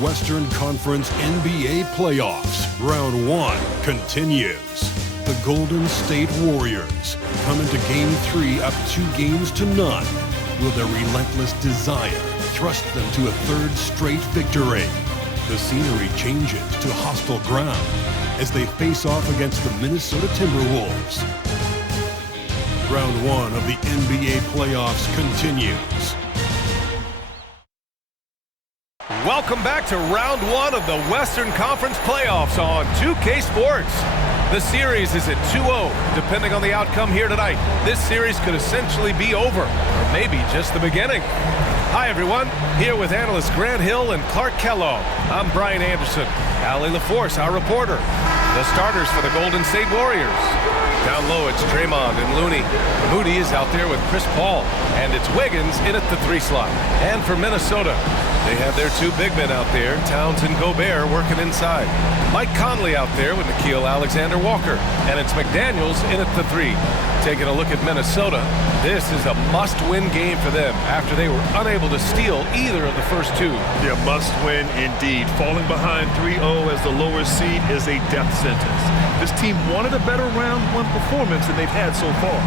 Western Conference NBA Playoffs. Round 1 continues. The Golden State Warriors come into Game 3 up 2 games to none. Will their relentless desire thrust them to a third straight victory? The scenery changes to hostile ground as they face off against the Minnesota Timberwolves. Round 1 of the NBA playoffs continues. Welcome back to round 1 of the Western Conference playoffs on 2K Sports. The series is at 2-0, depending on the outcome here tonight. This series could essentially be over, or maybe just the beginning. Hi, everyone. Here with analysts Grant Hill and Clark Kellogg. I'm Brian Anderson. Allie LaForce, our reporter. The starters for the Golden State Warriors. Down low, it's Draymond and Looney. Moody is out there with Chris Paul, and it's Wiggins in at the 3 slot. And for Minnesota, they have their 2 big men out there, Towns and Gobert, working inside. Mike Conley out there with Nickeil Alexander-Walker, and it's McDaniels in at the 3. Taking a look at Minnesota, this is a must-win game for them after they were unable to steal either of the first 2. Yeah, must-win indeed. Falling behind 3-0 as the lower seed is a death sentence. This team wanted a better round 1 performance than they've had so far.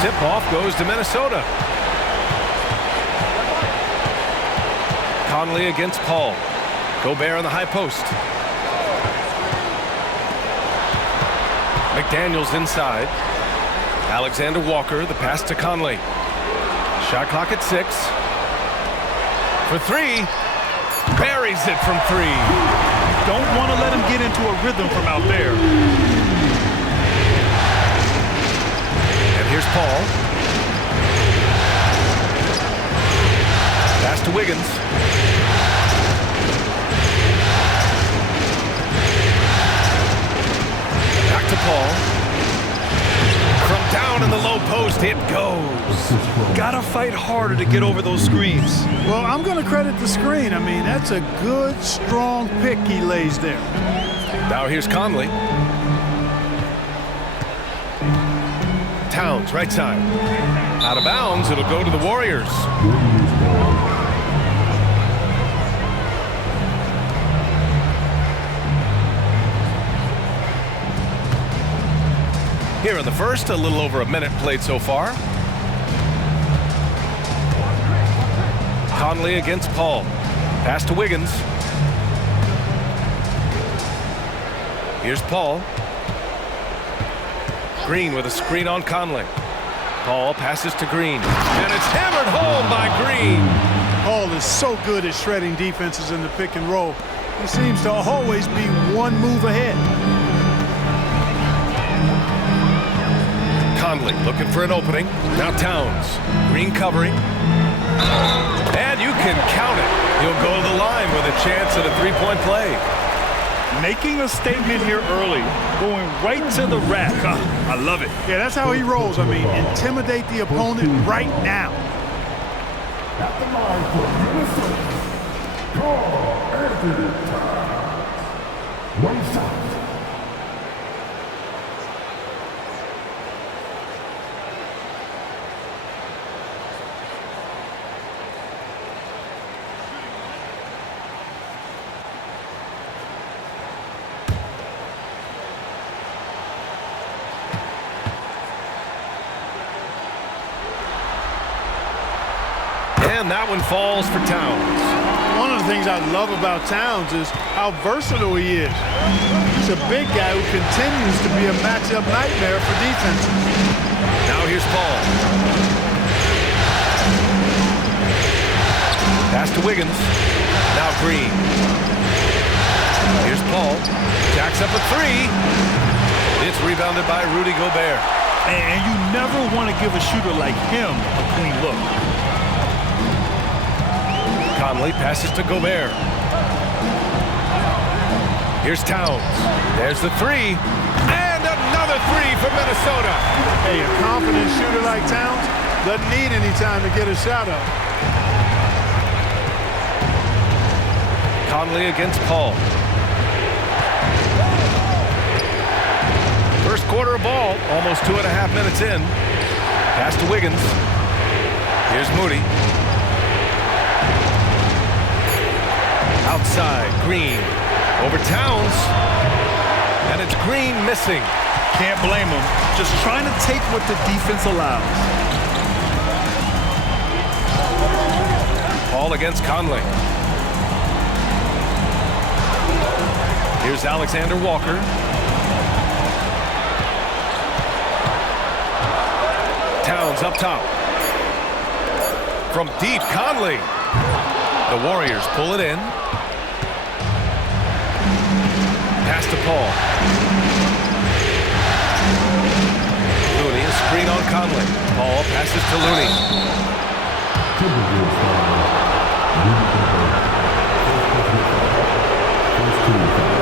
Tip-off goes to Minnesota. Conley against Paul. Gobert on the high post. McDaniels inside. Alexander Walker, the pass to Conley. Shot clock at 6. For 3. Buries it from 3. Don't want to let him get into a rhythm from out there. And here's Paul. Pass to Wiggins. Back to Paul. From down in the low post, it goes. Gotta fight harder to get over those screens. Well, I'm going to credit the screen. I mean, that's a good, strong pick he lays there. Now here's Conley. Towns, right side. Out of bounds, it'll go to the Warriors. Here in the first, a little over a minute played so far. Conley against Paul. Pass to Wiggins. Here's Paul. Green with a screen on Conley. Paul passes to Green. And it's hammered home by Green. Paul is so good at shredding defenses in the pick and roll. He seems to always be one move ahead. Conley looking for an opening. Now Towns. Green covering. And you can count it. He'll go to the line with a chance at a 3-point play. Making a statement here early. Going right to the rack. I love it. Yeah, that's how he rolls. I mean, intimidate the opponent right now. At the line for Minnesota, Karl-Anthony Towns. 1 shot. And that one falls for Towns. One of the things I love about Towns is how versatile he is. He's a big guy who continues to be a matchup nightmare for defense. Now here's Paul. Pass to Wiggins. Now Green. Here's Paul. Jacks up a 3. It's rebounded by Rudy Gobert. And you never want to give a shooter like him a clean look. Conley passes to Gobert. Here's Towns. There's the 3. And another 3 for Minnesota. Hey, a confident shooter like Towns doesn't need any time to get a shot up. Conley against Paul. First quarter of ball, almost 2.5 minutes in. Pass to Wiggins. Here's Moody. Outside, Green. Over Towns. And it's Green missing. Can't blame him. Just trying to take what the defense allows. Ball against Conley. Here's Alexander Walker. Towns up top. From deep, Conley. The Warriors pull it in. Pass to Paul. Looney, a screen on Conley. Paul passes to Looney. Timberwolves first team foul.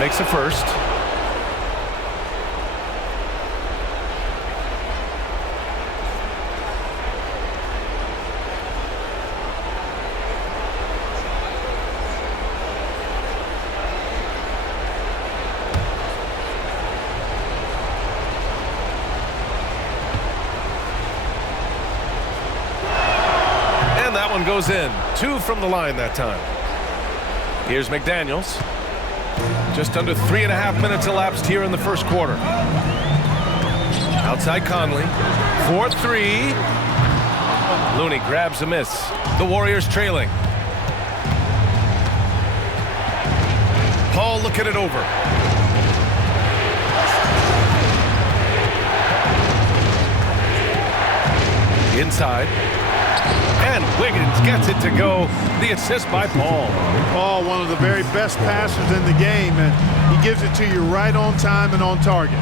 Makes a first. And that one goes in. 2 from the line that time. Here's McDaniels. Just under 3.5 minutes elapsed here in the first quarter. Outside Conley. 4-3. Looney grabs a miss. The Warriors trailing. Paul looking it over. Inside. And Wiggins gets it to go. The assist by Paul. Paul, one of the very best passers in the game, and he gives it to you right on time and on target.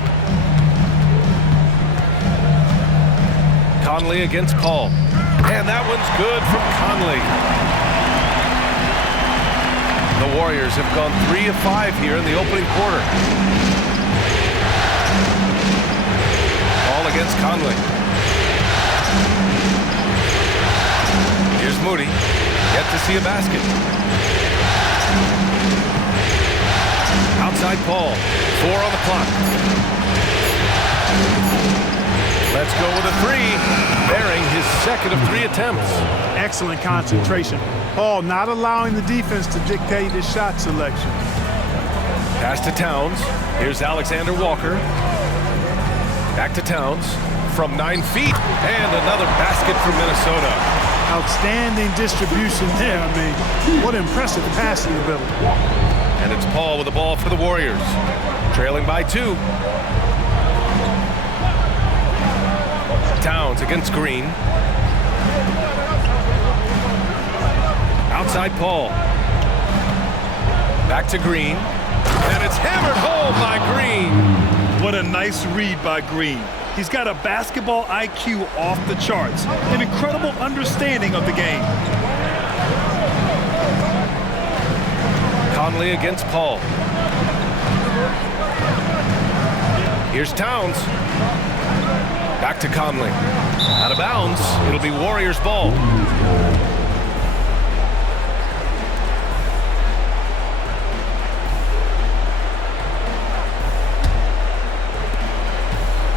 Conley against Paul. And that one's good from Conley. The Warriors have gone 3 of 5 here in the opening quarter. Paul against Conley. Here's Moody. Yet to see a basket. Outside Paul. 4 on the clock. Let's go with a 3. Bearing his second of 3 attempts. Excellent concentration. Paul not allowing the defense to dictate his shot selection. Pass to Towns. Here's Alexander Walker. Back to Towns. From 9 feet. And another basket for Minnesota. Outstanding distribution there. I mean, what impressive passing ability. And it's Paul with the ball for the Warriors. Trailing by 2. Towns against Green. Outside Paul. Back to Green. And it's hammered home by Green. What a nice read by Green. He's got a basketball IQ off the charts. An incredible understanding of the game. Conley against Paul. Here's Towns. Back to Conley. Out of bounds. It'll be Warriors ball.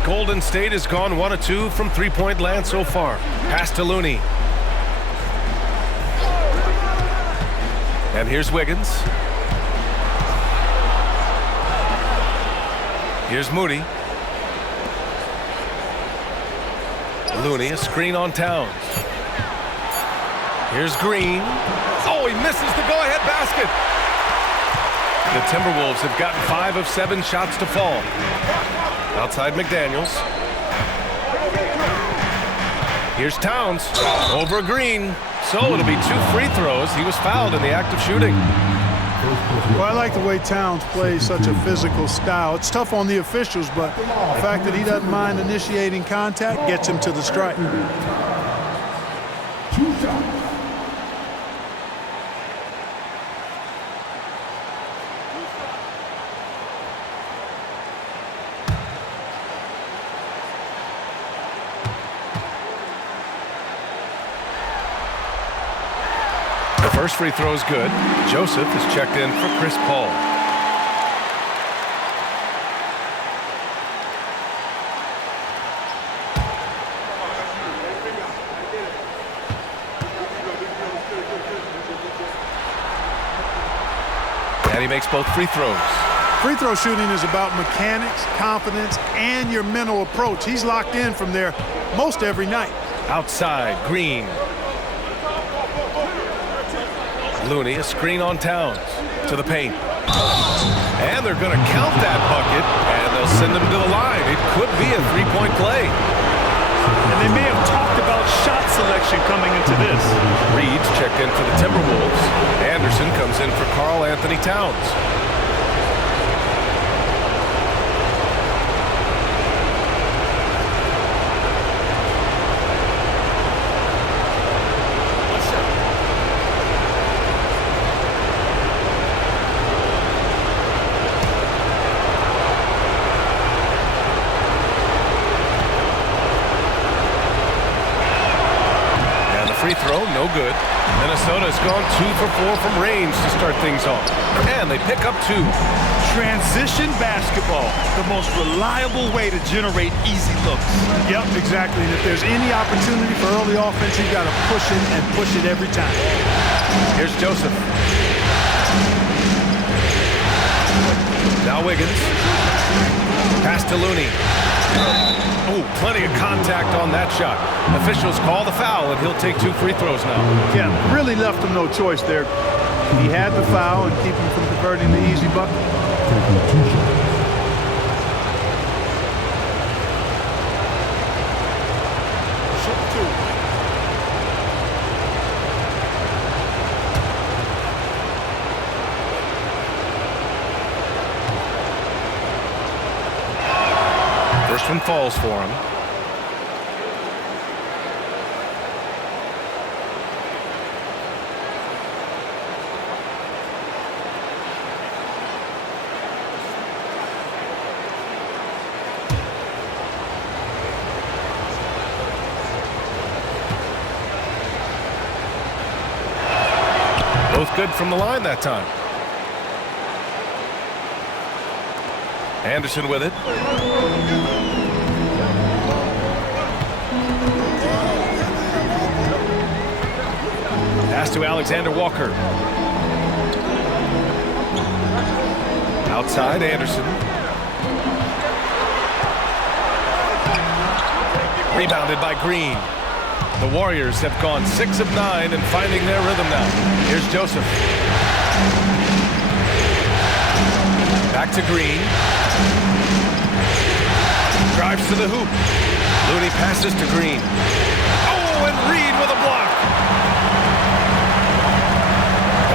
Golden State has gone 1 of 2 from three-point land so far. Pass to Looney. And here's Wiggins. Here's Moody. Looney, a screen on Towns. Here's Green. Oh, he misses the go-ahead basket. The Timberwolves have gotten 5 of 7 shots to fall. Outside McDaniels. Here's Towns over Green. So it'll be 2 free throws. He was fouled in the act of shooting. Well, I like the way Towns plays such a physical style. It's tough on the officials, but the fact that he doesn't mind initiating contact gets him to the stripe. 2 shots. First free throw is good. Joseph is checked in for Chris Paul. And he makes both free throws. Free throw shooting is about mechanics, confidence, and your mental approach. He's locked in from there most every night. Outside, Green. Looney, a screen on Towns. To the paint. And they're going to count that bucket, and they'll send him to the line. It could be a three-point play. And they may have talked about shot selection coming into this. Reed's checked in for the Timberwolves. Anderson comes in for Karl Anthony Towns. Free throw, no good. Minnesota's gone 2 for 4 from range to start things off. And they pick up 2. Transition basketball, the most reliable way to generate easy looks. Yep, exactly. And if there's any opportunity for early offense, you've got to push it and push it every time. Here's Joseph. Now Wiggins. Pass to Looney. Oh, plenty of contact on that shot. Officials call the foul, and he'll take 2 free throws now. Yeah, really left him no choice there. He had the foul and keep him from converting the easy bucket. First one falls for him. Both good from the line that time. Anderson with it. Pass to Alexander Walker. Outside, Anderson. Rebounded by Green. The Warriors have gone 6 of 9 and finding their rhythm now. Here's Joseph. Back to Green. Drives to the hoop. Looney passes to Green. Oh, and Reed with a block.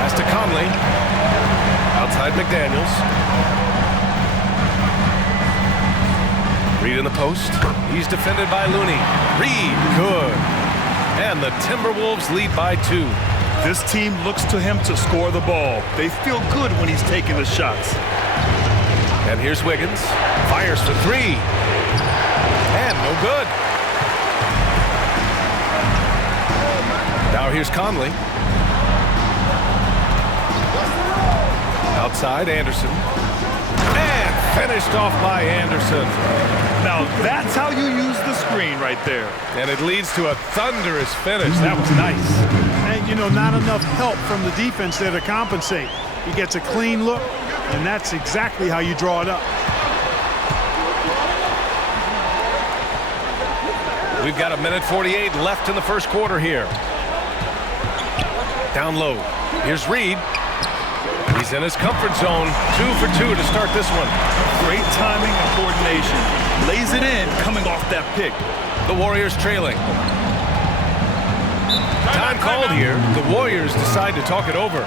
Pass to Conley. Outside McDaniels. Reed in the post. He's defended by Looney. Reed, good. And the Timberwolves lead by 2. This team looks to him to score the ball. They feel good when he's taking the shots. And here's Wiggins. Fires for 3. And no good. Now here's Conley. Outside, Anderson. And finished off by Anderson. Now that's how you use the screen right there. And it leads to a thunderous finish. That was nice. And, you know, not enough help from the defense there to compensate. He gets a clean look, and that's exactly how you draw it up. We've got 1:48 left in the first quarter here. Down low. Here's Reed. He's in his comfort zone. 2 for 2 to start this one. Great timing and coordination. Lays it in coming off that pick. The Warriors trailing. Time called here. The Warriors decide to talk it over.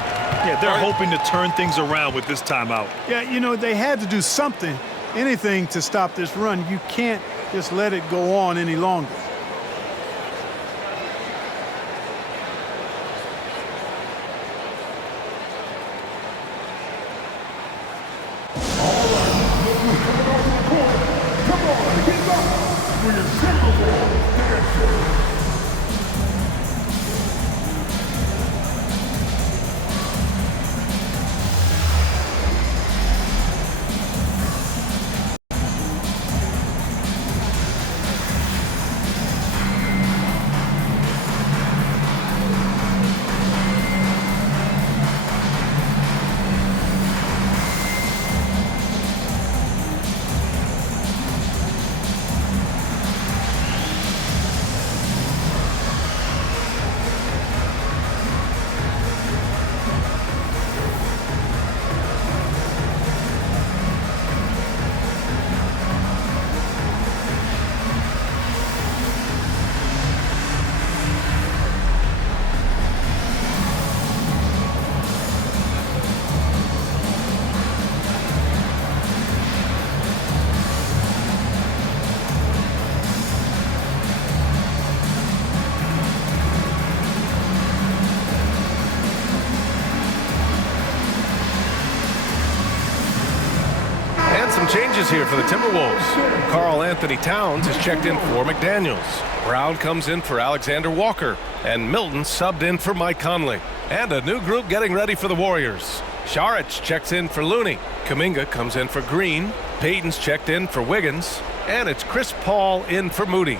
Yeah, they're hoping to turn things around with this timeout. Yeah, you know, they had to do something, anything to stop this run. You can't just let it go on any longer. changes here for the Timberwolves. Karl Anthony Towns is checked in for McDaniels. Brown comes in for Alexander Walker. And Milton subbed in for Mike Conley. And a new group getting ready for the Warriors. Saric checks in for Looney. Kuminga comes in for Green. Payton's checked in for Wiggins. And it's Chris Paul in for Moody.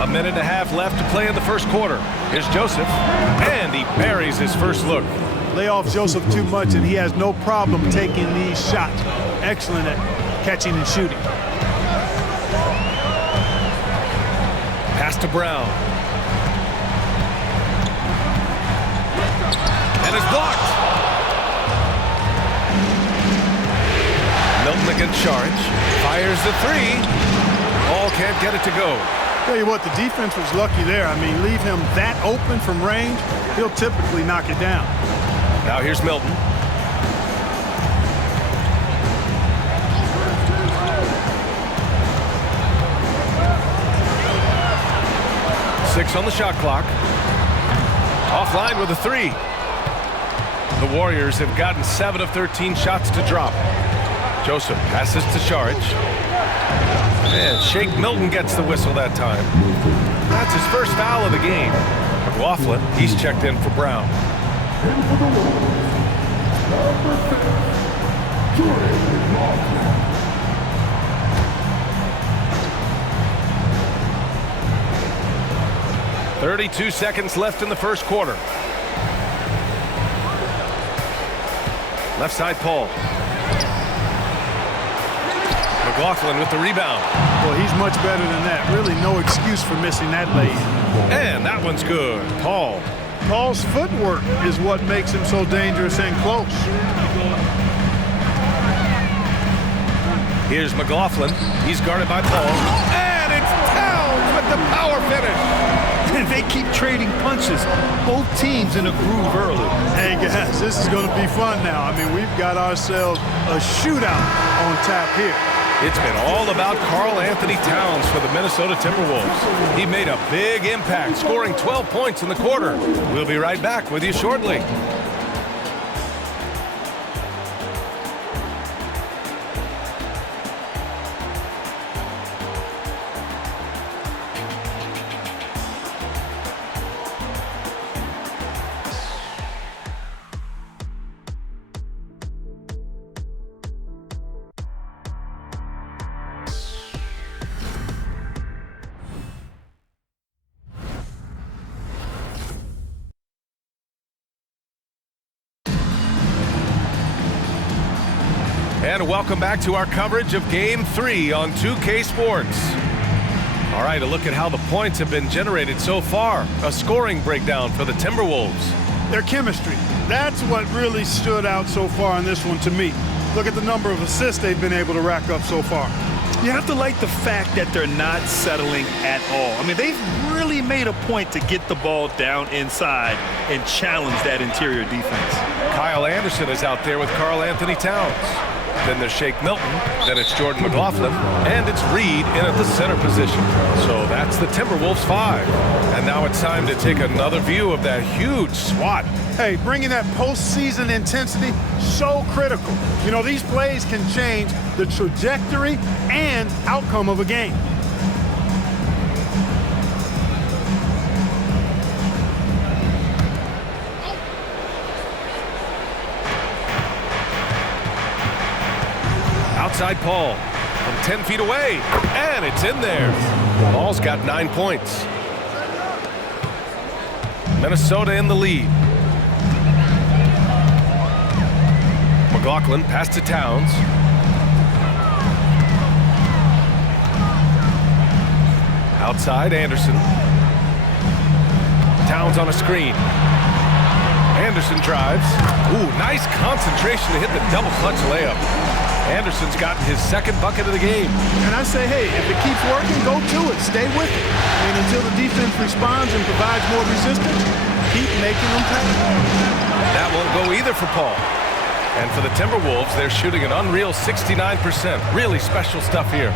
A minute and a half left to play in the first quarter. Here's Joseph, and he buries his first look. Lay off Joseph too much, and he has no problem taking these shots. Excellent at catching and shooting. Pass to Brown. And it's blocked. Milton against Saric. Fires the three. Paul can't get it to go. Tell you what, the defense was lucky there. I mean, leave him that open from range, he'll typically knock it down. Now here's Milton. Six on the shot clock. Offline with a three. The Warriors have gotten 7 of 13 shots to drop. Joseph passes to Saric. And Shake Milton gets the whistle that time. That's his first foul of the game. McLaughlin, he's checked in for Brown. Number 6, 32 seconds left in the first quarter. Left side, Paul. McLaughlin with the rebound. Well, he's much better than that. Really no excuse for missing that lay. And that one's good. Paul. Paul's footwork is what makes him so dangerous and close. Here's McLaughlin. He's guarded by Paul. And it's Towns with the power finish. They keep trading punches. Both teams in a groove early. Hey, guys, this is going to be fun now. I mean, we've got ourselves a shootout on tap here. It's been all about Karl Anthony Towns for the Minnesota Timberwolves. He made a big impact, scoring 12 points in the quarter. We'll be right back with you shortly. And welcome back to our coverage of Game 3 on 2K Sports. All right, a look at how the points have been generated so far. A scoring breakdown for the Timberwolves. Their chemistry, that's what really stood out so far in this one to me. Look at the number of assists they've been able to rack up so far. You have to like the fact that they're not settling at all. I mean, they've really made a point to get the ball down inside and challenge that interior defense. Kyle Anderson is out there with Karl Anthony Towns. Then there's Shake Milton, then it's Jordan McLaughlin, and it's Reed in at the center position. So that's the Timberwolves 5. And now it's time to take another view of that huge swat. Hey, bringing that postseason intensity, so critical. You know, these plays can change the trajectory and outcome of a game. Outside Paul from 10 feet away, and it's in there. Paul's got 9 points. Minnesota in the lead. McLaughlin pass to Towns. Outside Anderson. Towns on a screen. Anderson drives. Ooh, nice concentration to hit the double clutch layup. Anderson's gotten his second bucket of the game. And I say, hey, if it keeps working, go to it. Stay with it. I mean, until the defense responds and provides more resistance, keep making them pay. That won't go either for Paul. And for the Timberwolves, they're shooting an unreal 69%. Really special stuff here.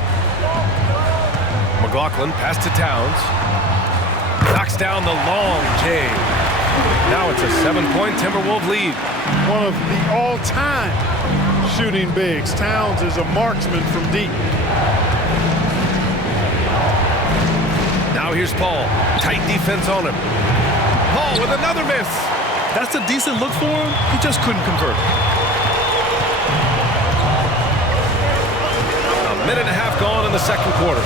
McLaughlin pass to Towns. Knocks down the long J. Now it's a 7-point Timberwolves lead. One of the all-time shooting bigs. Towns is a marksman from deep. Now here's Paul. Tight defense on him. Paul with another miss. That's a decent look for him. He just couldn't convert. A minute and a half gone in the second quarter.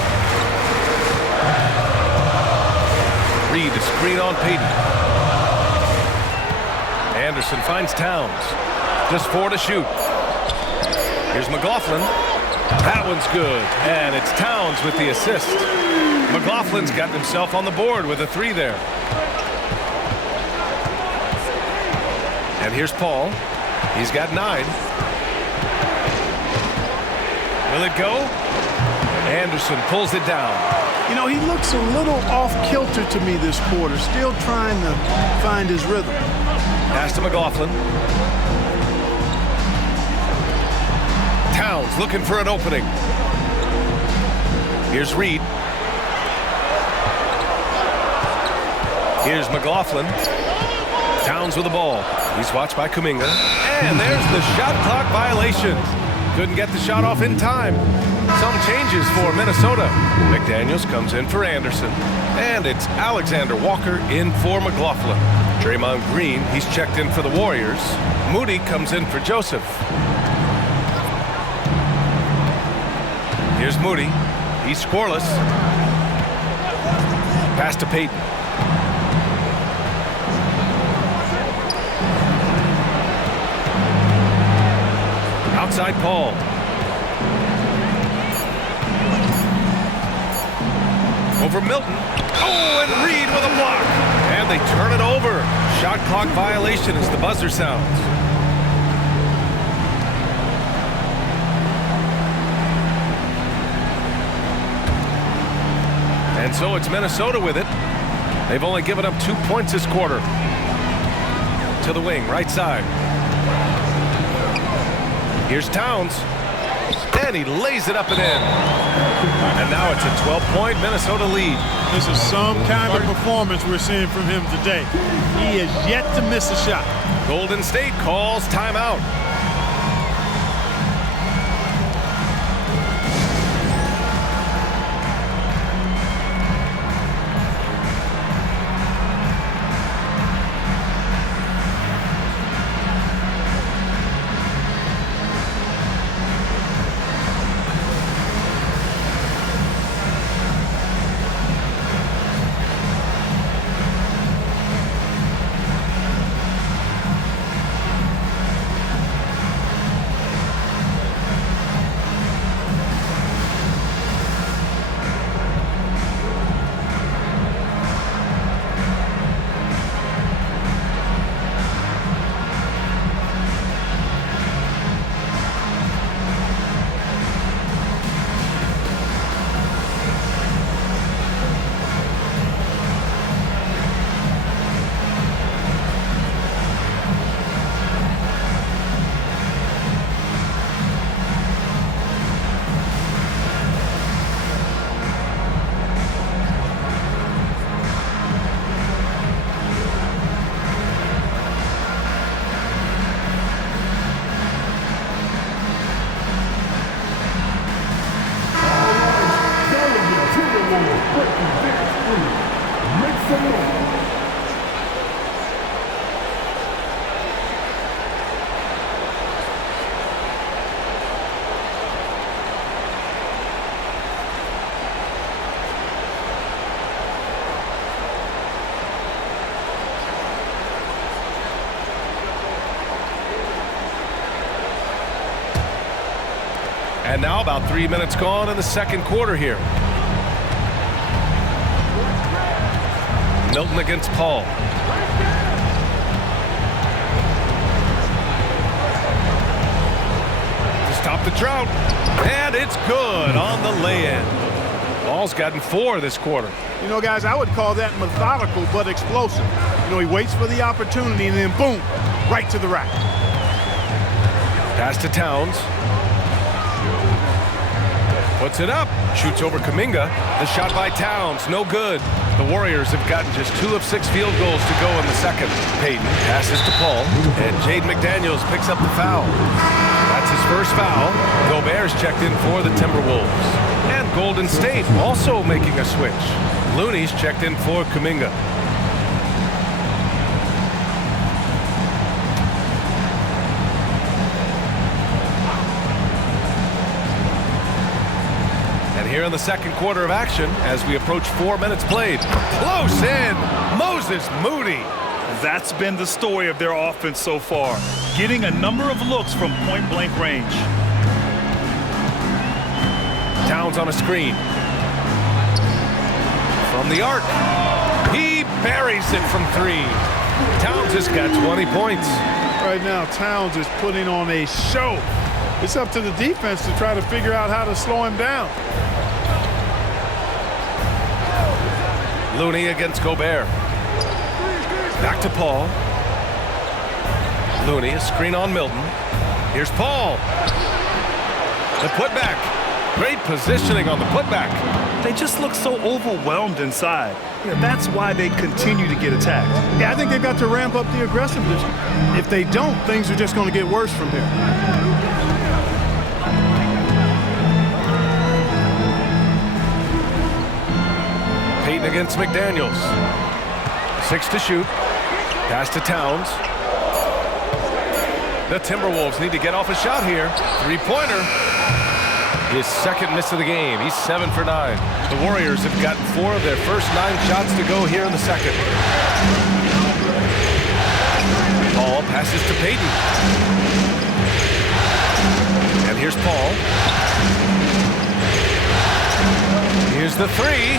Reed to screen on Payton. Anderson finds Towns. Just 4 to shoot. Here's McLaughlin. That one's good. And it's Towns with the assist. McLaughlin's got himself on the board with a 3 there. And here's Paul. He's got 9. Will it go? Anderson pulls it down. You know, he looks a little off-kilter to me this quarter, still trying to find his rhythm. Pass to McLaughlin. Towns looking for an opening. Here's Reed. Here's McLaughlin. Towns with the ball. He's watched by Kuminga. And there's the shot clock violation. Couldn't get the shot off in time. Some changes for Minnesota. McDaniels comes in for Anderson. And it's Alexander Walker in for McLaughlin. Draymond Green, he's checked in for the Warriors. Moody comes in for Joseph. Here's Moody. He's scoreless. Pass to Payton. Outside Paul. Over Milton. Oh, and Reed with a block. And they turn it over. Shot clock violation as the buzzer sounds. And so it's Minnesota with it. They've only given up 2 points this quarter. To the wing, right side. Here's Towns. And he lays it up and in. And now it's a 12-point Minnesota lead. This is some kind of performance we're seeing from him today. He has yet to miss a shot. Golden State calls timeout. And now about 3 minutes gone in the second quarter here. Milton against Paul. To stop the drought. And it's good on the lay-in. Paul's gotten 4 this quarter. You know, guys, I would call that methodical but explosive. You know, he waits for the opportunity and then boom, right to the rack. Pass to Towns. Puts it up. Shoots over Kuminga. The shot by Towns, no good. The Warriors have gotten just 2 of 6 field goals to go in the second. Payton passes to Paul, and Jaden McDaniels picks up the foul. That's his first foul. Gobert's checked in for the Timberwolves. And Golden State also making a switch. Looney's checked in for Kuminga. Here in the second quarter of action as we approach 4 minutes played. Close in, Moses Moody. That's been the story of their offense so far, getting a number of looks from point-blank range. Towns on a screen. From the arc. He buries it from 3. Towns has got 20 points. Right now, Towns is putting on a show. It's up to the defense to try to figure out how to slow him down. Looney against Gobert. Back to Paul. Looney, a screen on Milton. Here's Paul. The putback. Great positioning on the putback. They just look so overwhelmed inside. That's why they continue to get attacked. Yeah, I think they've got to ramp up the aggressiveness. If they don't, things are just going to get worse from here. Payton against McDaniels. 6 to shoot. Pass to Towns. The Timberwolves need to get off a shot here. 3-pointer. His second miss of the game. He's 7 for 9. The Warriors have gotten 4 of their first 9 shots to go here in the second. Paul passes to Payton. And here's Paul. Here's the 3.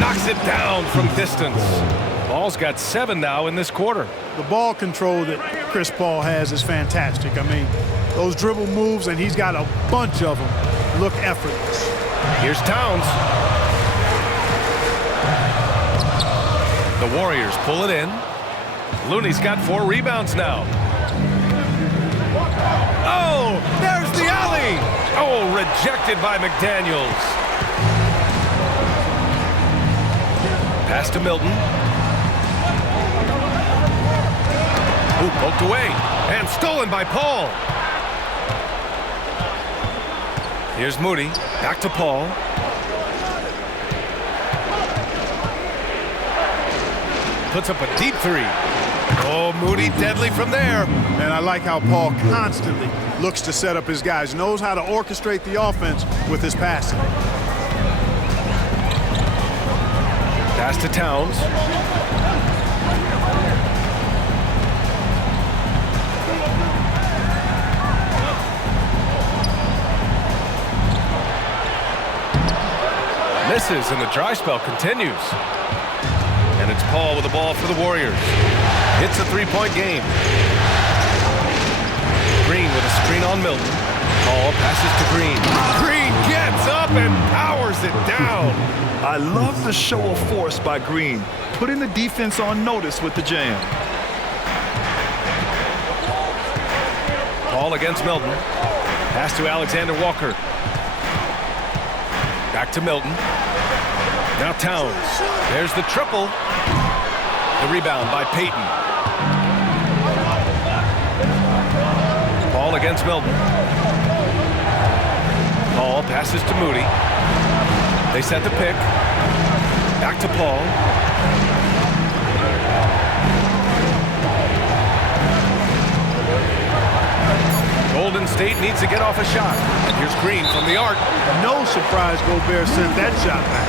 Knocks it down from distance. Paul's got 7 now in this quarter. The ball control that Chris Paul has is fantastic. I mean, those dribble moves, and he's got a bunch of them, look effortless. Here's Towns. The Warriors pull it in. Looney's got 4 rebounds now. Oh, there's the alley. Oh, rejected by McDaniels. Pass to Milton. Ooh, poked away and stolen by Paul. Here's Moody. Back to Paul. Puts up a deep 3. Oh, Moody deadly from there. And I like how Paul constantly looks to set up his guys, knows how to orchestrate the offense with his passing. Pass to Towns. Misses, and the dry spell continues. And it's Paul with the ball for the Warriors. It's a 3-point game. Green with a screen on Milton. Paul passes to Green. Green gets up and powers it down. I love the show of force by Green, putting the defense on notice with the jam. Paul against Milton. Pass to Alexander Walker. Back to Milton. Now Towns. There's the triple. The rebound by Payton. Paul against Milton. Paul passes to Moody. They set the pick. Back to Paul. Golden State needs to get off a shot. And here's Green from the arc. No surprise Gobert sent that shot back.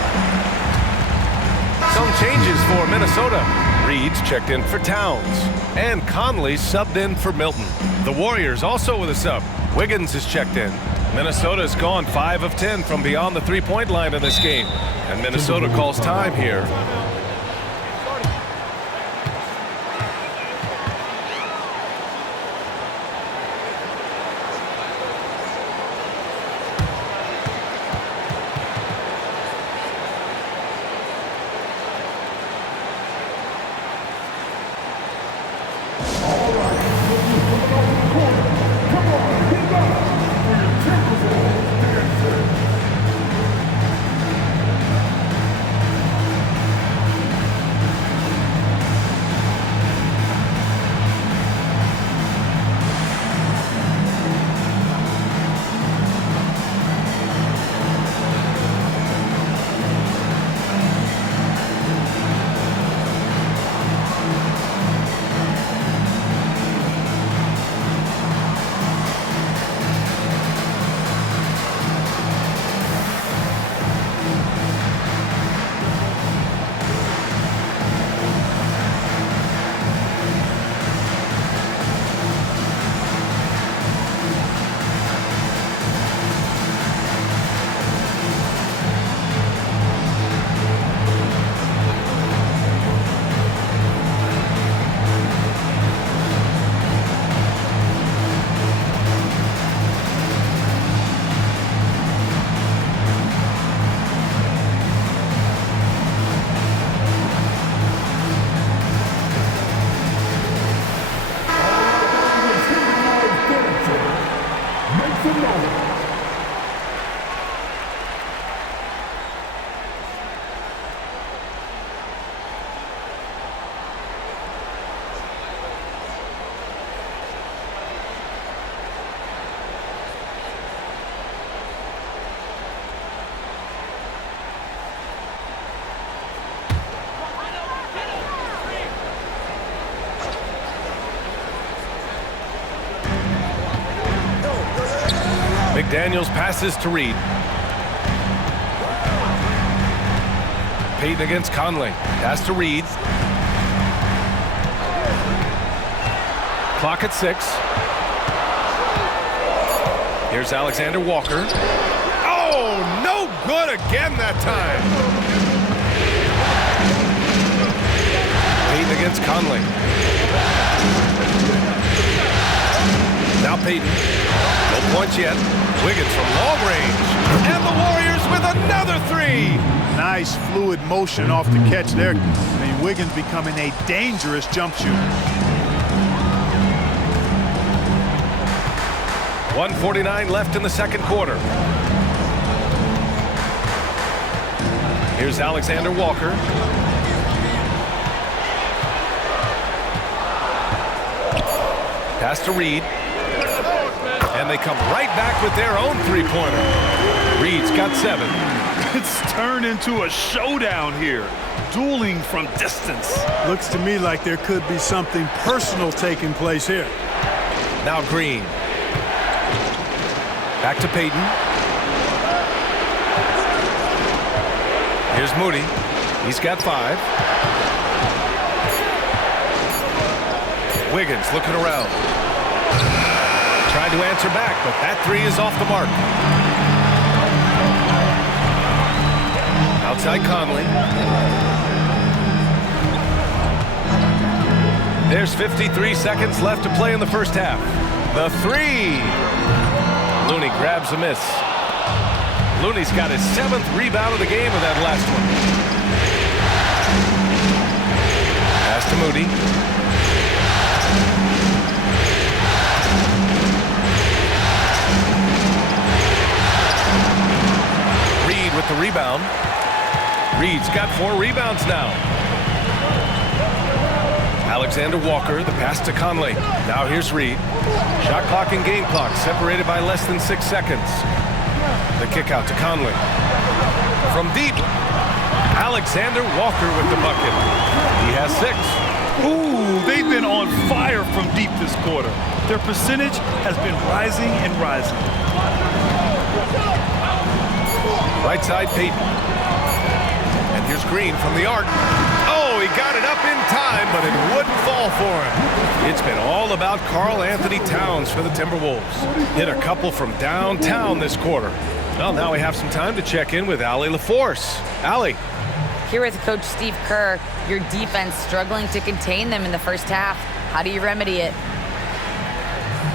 Some changes for Minnesota. Reed's checked in for Towns. And Conley subbed in for Milton. The Warriors also with a sub. Wiggins is checked in. Minnesota's gone 5 of 10 from beyond the 3-point line in this game. And Minnesota calls time here. McDaniels passes to Reed. Payton against Conley. Pass to Reed. Clock at 6. Here's Alexander Walker. Oh, no good again that time. Payton against Conley. Now Payton. No points yet. Wiggins from long range. And the Warriors with another 3. Nice fluid motion off the catch there. I mean, Wiggins becoming a dangerous jump shooter. 1:49 left in the second quarter. Here's Alexander Walker. Pass to Reed. And they come right back with their own three-pointer. Reed's got 7. It's turned into a showdown here. Dueling from distance. Looks to me like there could be something personal taking place here. Now Green. Back to Payton. Here's Moody. He's got 5. Wiggins looking around. Trying to answer back, but that 3 is off the mark. Outside Conley. There's 53 seconds left to play in the first half. The 3. Looney grabs a miss. Looney's got his 7th rebound of the game with that last one. Pass to Moody. Reed with the rebound. Reed's got 4 rebounds now. Alexander Walker, the pass to Conley. Now here's Reed. Shot clock and game clock separated by less than 6 seconds. The kick out to Conley. From deep, Alexander Walker with the bucket. He has 6. Ooh, they've been on fire from deep this quarter. Their percentage has been rising and rising. Right side, Payton. And here's Green from the arc. Oh, he got it up in time, but it wouldn't fall for him. It's been all about Karl Anthony Towns for the Timberwolves. Hit a couple from downtown this quarter. Well, now we have some time to check in with Allie LaForce. Allie. Here with Coach Steve Kerr, your defense struggling to contain them in the first half. How do you remedy it?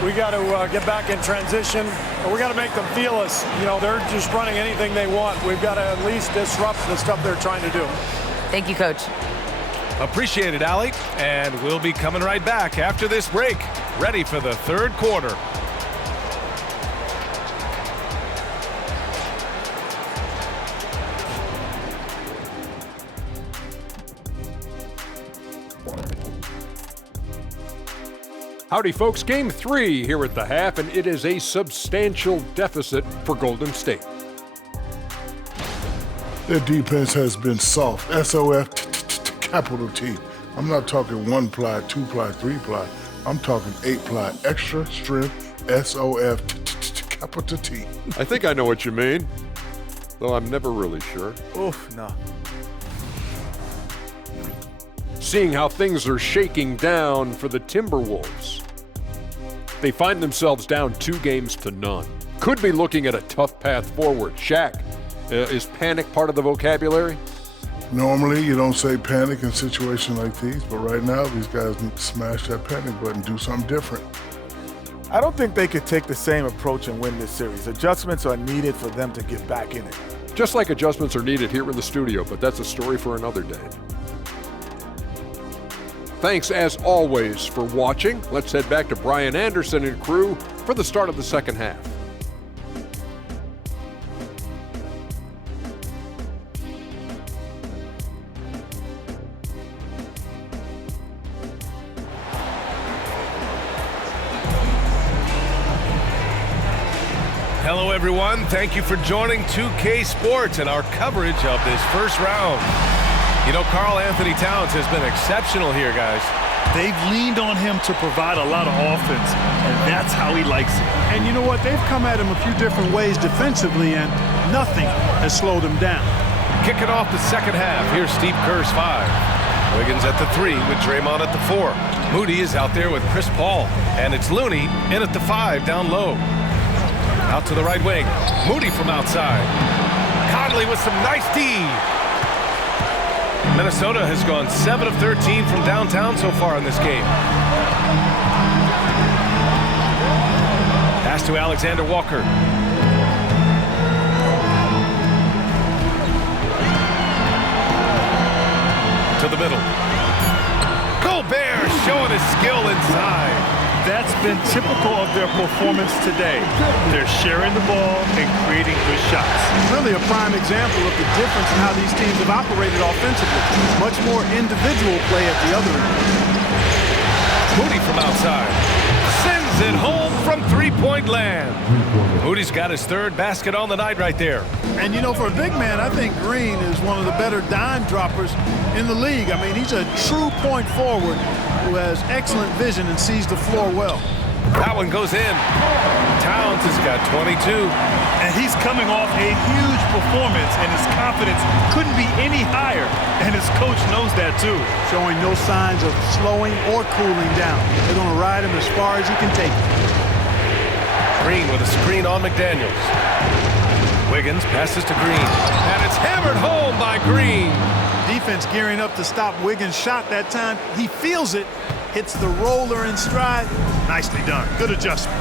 We got to get back in transition. We got to make them feel us. You know, they're just running anything they want. We've got to at least disrupt the stuff they're trying to do. Thank you, Coach. Appreciate it, Allie. And we'll be coming right back after this break, ready for the third quarter. Howdy, folks. Game 3 here at the half, and it is a substantial deficit for Golden State. Their defense has been soft. S-O-F, capital T. I'm not talking 1-ply, 2-ply, 3-ply. I'm talking 8-ply, extra strength, S-O-F, capital T. I think I know what you mean, though I'm never really sure. Oof, no. Seeing how things are shaking down for the Timberwolves. They find themselves down 2-0. Could be looking at a tough path forward. Shaq, is panic part of the vocabulary? Normally, you don't say panic in situations like these, but right now, these guys need to smash that panic button, do something different. I don't think they could take the same approach and win this series. Adjustments are needed for them to get back in it. Just like adjustments are needed here in the studio, but that's a story for another day. Thanks, as always, for watching. Let's head back to Brian Anderson and crew for the start of the second half. Hello, everyone. Thank you for joining 2K Sports and our coverage of this first round. You know, Karl Anthony Towns has been exceptional here, guys. They've leaned on him to provide a lot of offense, and that's how he likes it. And you know what? They've come at him a few different ways defensively, and nothing has slowed him down. Kicking off the second half. Here's Steve Kerr's 5. Wiggins at the 3 with Draymond at the 4. Moody is out there with Chris Paul. And it's Looney in at the 5 down low. Out to the right wing. Moody from outside. Conley with some nice D. Minnesota has gone 7 of 13 from downtown so far in this game. Pass to Alexander Walker. To the middle. Gobert showing his skill inside. That's been typical of their performance today. They're sharing the ball and creating good shots. Really a prime example of the difference in how these teams have operated offensively. Much more individual play at the other end. Moody from outside. Sends it home from three-point land. Moody's got his 3rd basket on the night right there. And, you know, for a big man, I think Green is one of the better dime droppers in the league. I mean, he's a true point forward who has excellent vision and sees the floor well. That one goes in. Towns has got 22. And he's coming off a huge performance, and his confidence couldn't be any higher. And his coach knows that, too. Showing no signs of slowing or cooling down. They're going to ride him as far as he can take him. Green with a screen on McDaniels. Wiggins passes to Green. And it's hammered home by Green. Defense gearing up to stop Wiggins' shot that time. He feels it. Hits the roller in stride. Nicely done. Good adjustment.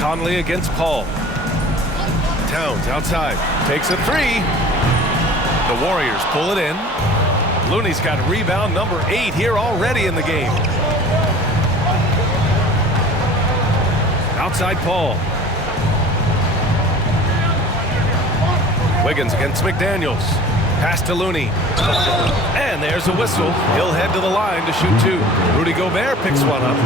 Conley against Paul. Towns outside. Takes a 3. The Warriors pull it in. Looney's got rebound number 8 here already in the game. Outside Paul. Wiggins against McDaniels. Pass to Looney. And there's a whistle. He'll head to the line to shoot 2. Rudy Gobert picks one up.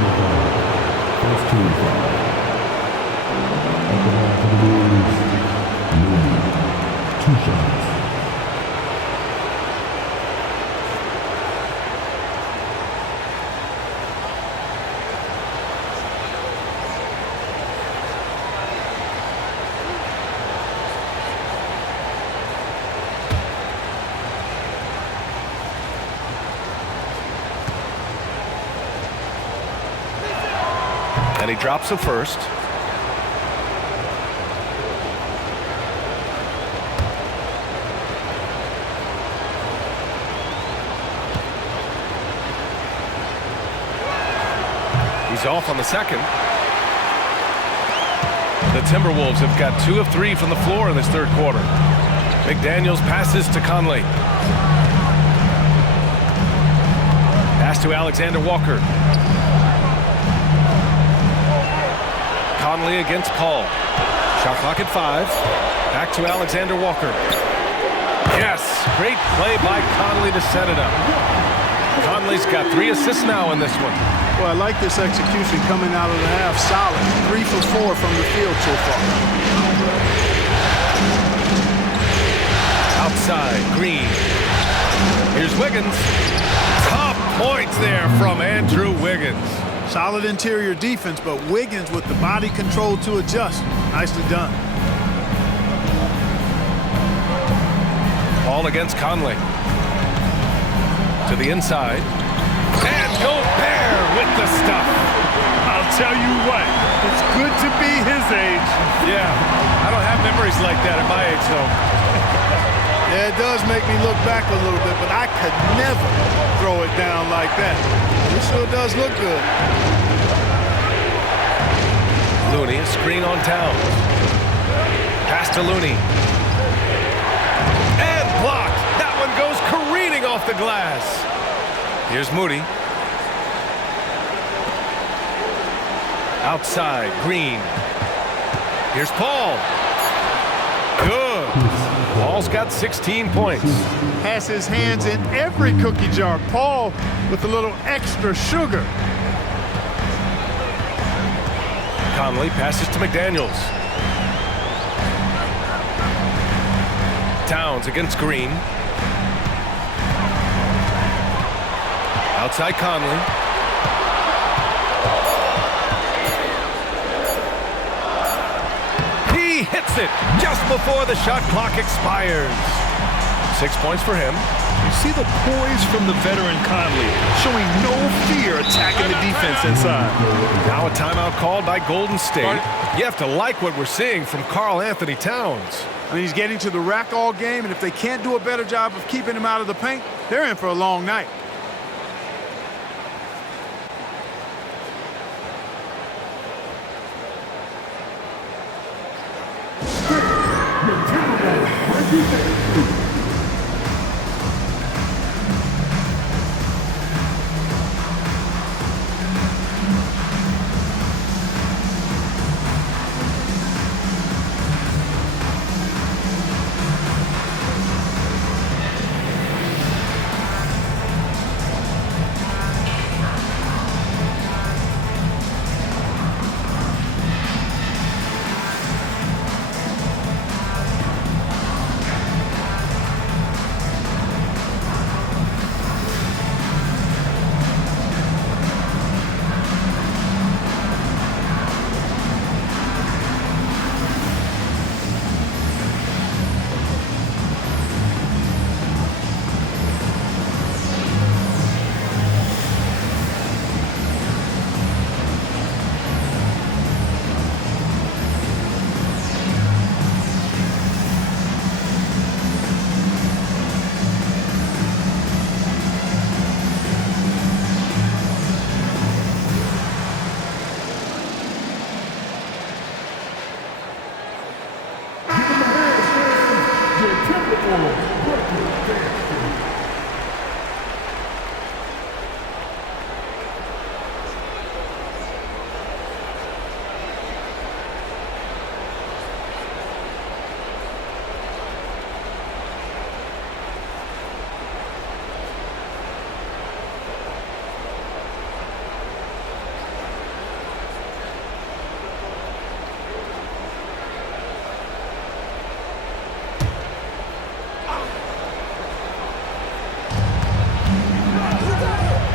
And he drops the first. He's off on the second. The Timberwolves have got 2 of 3 from the floor in this 3rd quarter. McDaniels passes to Conley. Pass to Alexander Walker. Conley against Paul. Shot clock at 5. Back to Alexander Walker. Yes, great play by Conley to set it up. Conley's got 3 assists now in this one. Well, I like this execution coming out of the half. Solid. 3 for 4 from the field so far. Outside, Green. Here's Wiggins. Top points there from Andrew Wiggins. Solid interior defense, but Wiggins with the body control to adjust. Nicely done. Ball against Conley. To the inside. And Gobert with the stuff. I'll tell you what, it's good to be his age. Yeah, I don't have memories like that at my age, though. Yeah, it does make me look back a little bit, but I could never throw it down like that. It sure does look good. Looney, a screen on Towns. Pass to Looney. And blocked. That one goes careening off the glass. Here's Moody. Outside, Green. Here's Paul. Good. Paul's got 16 points. Has his hands in every cookie jar. Paul with a little extra sugar. Conley passes to McDaniels. Towns against Green. Outside Conley. He hits it just before the shot clock expires. 6 points for him. You see the poise from the veteran Conley, showing no fear attacking the defense inside. Now a timeout called by Golden State. You have to like what we're seeing from Karl Anthony Towns. I mean, he's getting to the rack all game, and if they can't do a better job of keeping him out of the paint, they're in for a long night.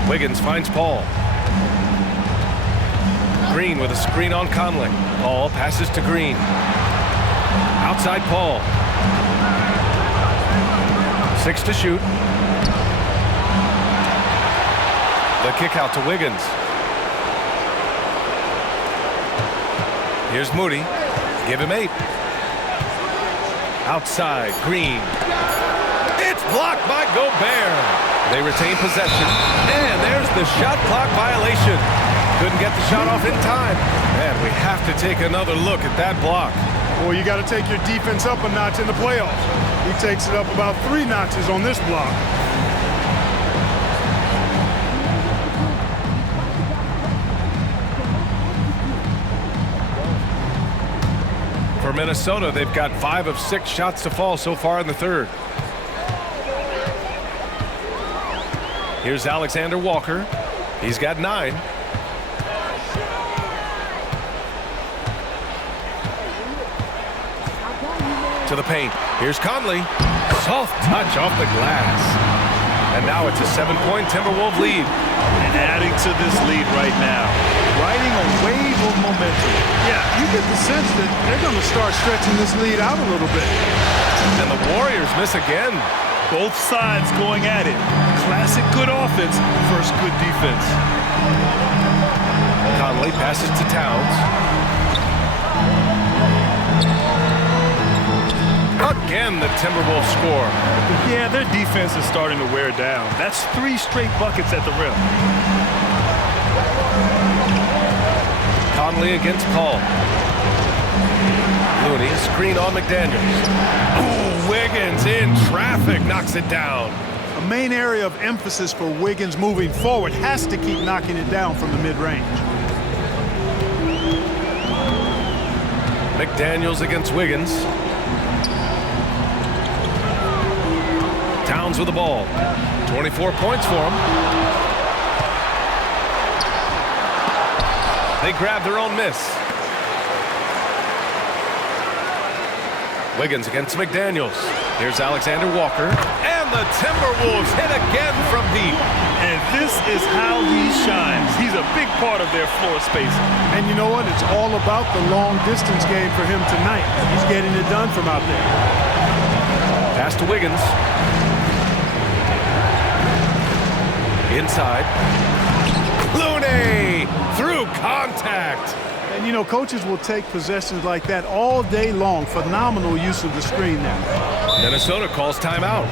Wiggins finds Paul. Green with a screen on Conley. Paul passes to Green. Outside Paul. 6 to shoot. The kick out to Wiggins. Here's Moody. Give him 8. Outside Green. It's blocked by Gobert. They retain possession, and there's the shot clock violation. Couldn't get the shot off in time, and we have to take another look at that block. Well, you got to take your defense up a notch in the playoffs. He takes it up about 3 notches on this block. For Minnesota, they've got 5 of 6 shots to fall so far in the third. Here's Alexander Walker. He's got 9. To the paint. Here's Conley. Soft touch off the glass. And now it's a 7-point Timberwolves lead. And adding to this lead right now, riding a wave of momentum. Yeah, you get the sense that they're going to start stretching this lead out a little bit. And the Warriors miss again. Both sides going at it. Classic good offense versus good defense. Conley passes to Towns. Again, the Timberwolves score. Yeah, their defense is starting to wear down. That's 3 straight buckets at the rim. Conley against Paul. Looney, a screen on McDaniels. Ooh, Wiggins in traffic, knocks it down. A main area of emphasis for Wiggins moving forward has to keep knocking it down from the mid-range. McDaniels against Wiggins. Towns with the ball. 24 points for him. They grab their own miss. Wiggins against McDaniels. Here's Alexander Walker. And the Timberwolves hit again from deep. And this is how he shines. He's a big part of their floor space. And you know what? It's all about the long distance game for him tonight. He's getting it done from out there. Pass to Wiggins. Inside. Looney through contact. And you know, coaches will take possessions like that all day long. Phenomenal use of the screen there. Minnesota calls timeout.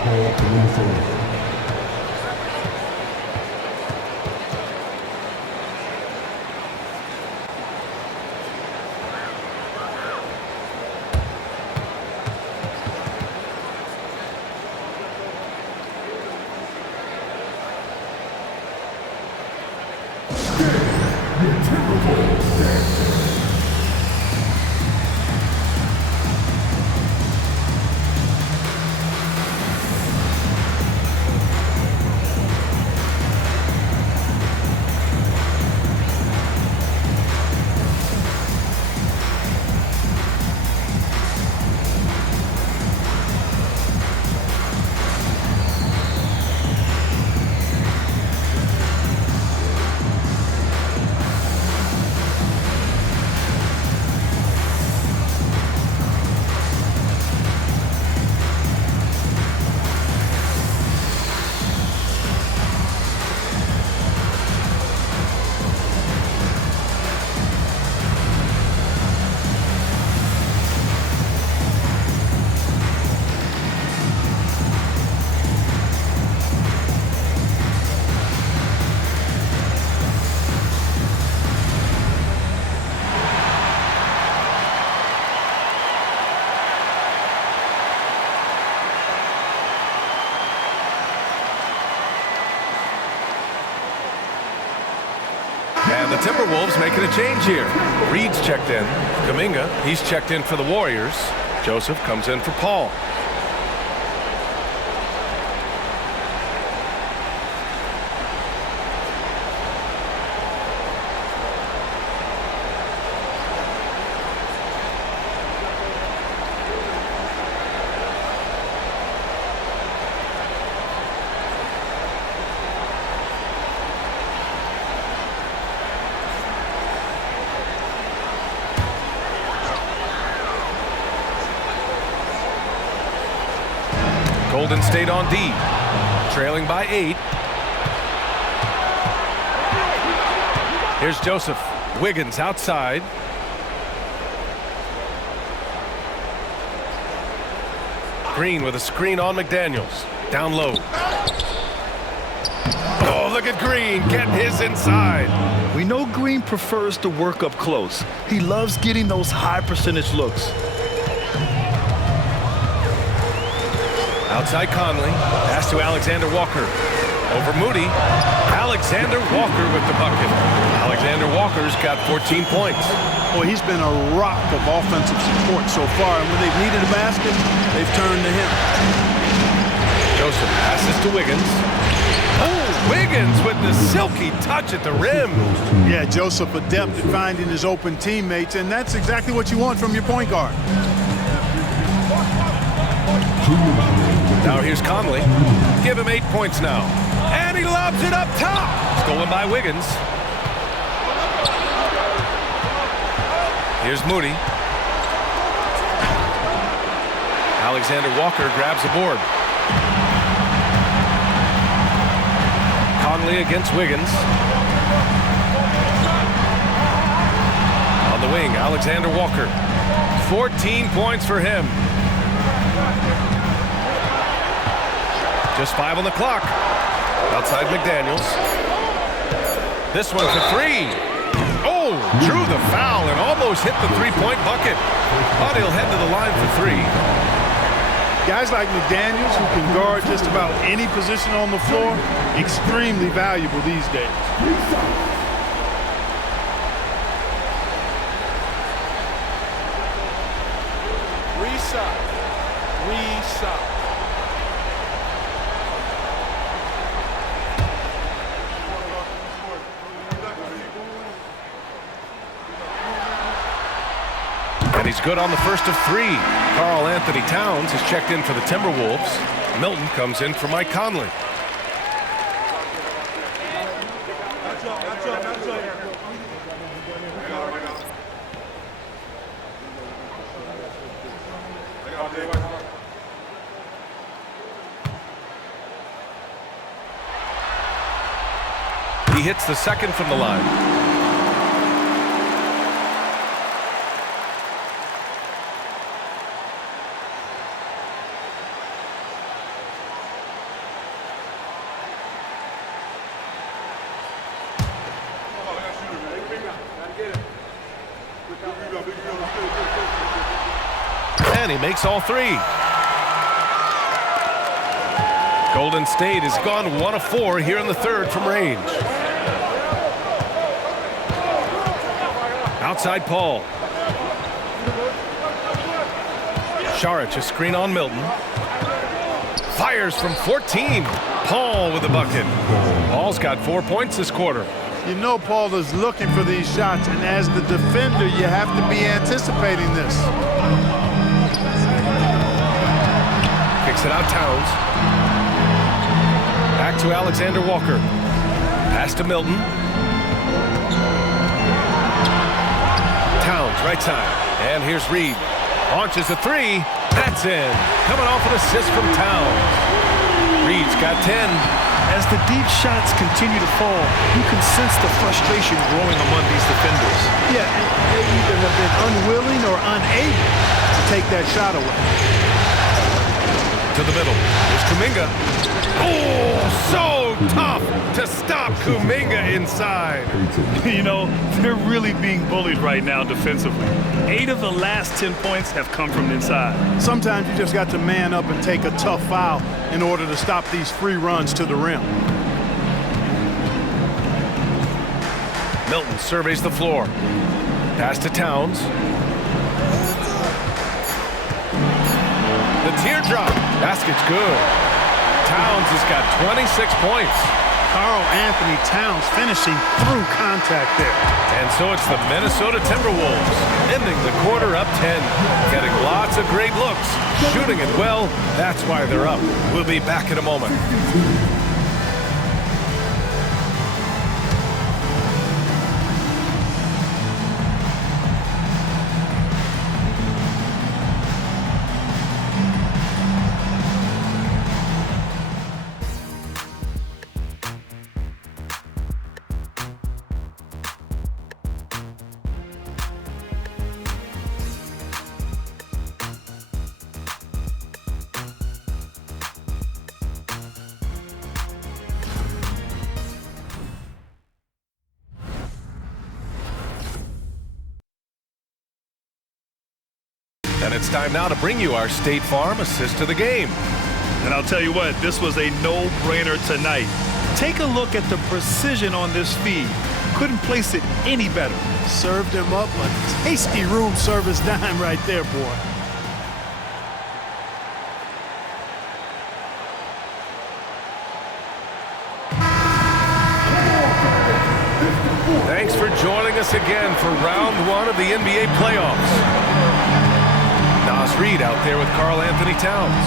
And the Timberwolves making a change here. Reed's checked in. Kuminga, he's checked in for the Warriors. Joseph comes in for Paul. Golden State on D, trailing by 8. Here's Joseph. Wiggins outside. Green with a screen on McDaniels. Down low. Oh, look at Green getting his inside. We know Green prefers to work up close. He loves getting those high percentage looks. Outside Conley, pass to Alexander Walker. Over Moody, Alexander Walker with the bucket. Alexander Walker's got 14 points. Boy, he's been a rock of offensive support so far, and when they've needed a basket, they've turned to him. Joseph passes to Wiggins. Oh, Wiggins with the silky touch at the rim. Yeah, Joseph adept at finding his open teammates, and that's exactly what you want from your point guard. Now here's Conley. Give him 8 points now. And he lobs it up top. Stolen by Wiggins. Here's Moody. Alexander Walker grabs the board. Conley against Wiggins. On the wing, Alexander Walker. 14 points for him. Just 5 on the clock. Outside McDaniels. This one for 3. Oh, drew the foul and almost hit the three-point bucket. But he'll head to the line for 3. Guys like McDaniels, who can guard just about any position on the floor, extremely valuable these days. Reset. He's is good on the first of 3. Karl Anthony Towns has checked in for the Timberwolves. Milton comes in for Mike Conley. He hits the second from the line. And he makes all 3. Golden State has gone 1 of 4 here in the third from range. Outside Paul. Saric, a screen on Milton. Fires from 14. Paul with the bucket. Paul's got 4 points this quarter. You know Paul is looking for these shots, and as the defender, you have to be anticipating this. Kicks it out Towns. Back to Alexander Walker. Pass to Milton. Towns, right side. And here's Reed. Launches a 3. That's in. Coming off an assist from Towns. Reed's got 10. As the deep shots continue to fall, you can sense the frustration growing among these defenders. Yeah, they either have been unwilling or unable to take that shot away. To the middle. Here's Kuminga. Oh, so tough to stop Kuminga inside. You know, they're really being bullied right now defensively. 8 of the last 10 points have come from inside. Sometimes you just got to man up and take a tough foul in order to stop these free runs to the rim. Milton surveys the floor. Pass to Towns. The teardrop. Basket's good. Towns has got 26 points. Karl Anthony Towns finishing through contact there. And so it's the Minnesota Timberwolves ending the quarter up 10. Getting lots of great looks. Shooting it well. That's why they're up. We'll be back in a moment. And it's time now to bring you our State Farm assist to the game. And I'll tell you what, this was a no-brainer tonight. Take a look at the precision on this feed. Couldn't place it any better. Served him up a tasty room service dime right there, boy. Thanks for joining us again for round 1 of the NBA playoffs. Nas Reed out there with Karl Anthony Towns.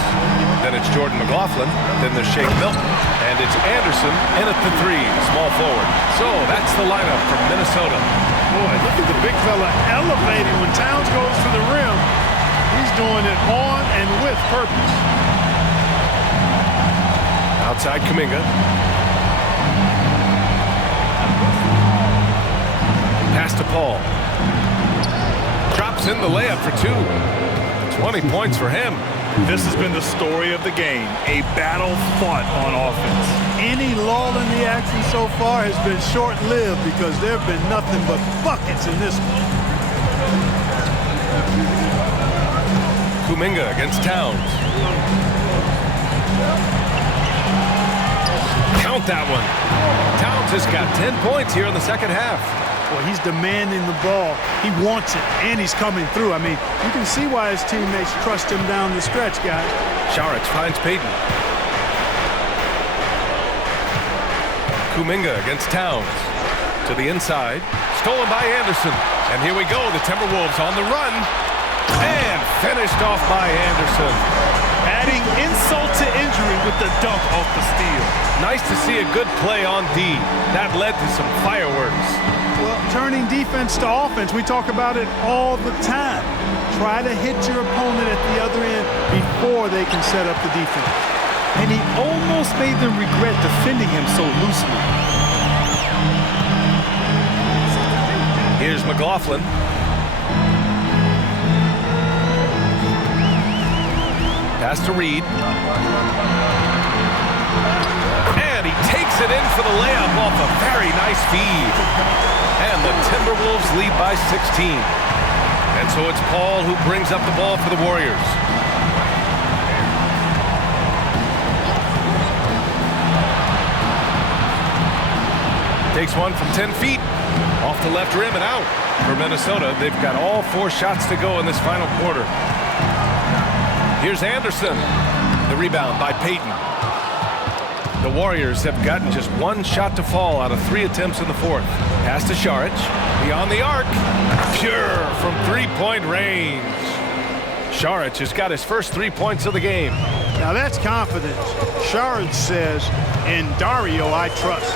Then it's Jordan McLaughlin. Then there's Shake Milton. And it's Anderson in at the 3, small forward. So that's the lineup from Minnesota. Boy, look at the big fella elevating when Towns goes to the rim. He's doing it on and with purpose. Outside Kuminga. Pass to Paul. Drops in the layup for 2. 20 points for him. This has been the story of the game, a battle fought on offense. Any lull in the action so far has been short-lived because there have been nothing but buckets in this one. Kuminga against Towns. Count that one. Towns has got 10 points here in the second half. Well, he's demanding the ball. He wants it, and he's coming through. I mean, you can see why his teammates trust him down the stretch, guys. Saric finds Payton. Kuminga against Towns. To the inside. Stolen by Anderson. And here we go. The Timberwolves on the run. finished off by Anderson. Adding insult to injury with the dunk off the steal. Nice to see a good play on D. That led to some fireworks. Well, turning defense to offense, we talk about it all the time. Try to hit your opponent at the other end before they can set up the defense. And he almost made them regret defending him so loosely. Here's McLaughlin. Pass to Reed. And he takes it in for the layup off a very nice feed. And the Timberwolves lead by 16. And so it's Paul who brings up the ball for the Warriors. Takes one from 10 feet. Off the left rim and out. For Minnesota, they've got all 4 shots to go in this final quarter. Here's Anderson. The rebound by Payton. The Warriors have gotten just 1 shot to fall out of 3 attempts in the 4th. Pass to Šarić. Beyond the arc. Pure from 3-point range. Šarić has got his first 3 points of the game. Now that's confidence. Šarić says, "In Dario, I trust."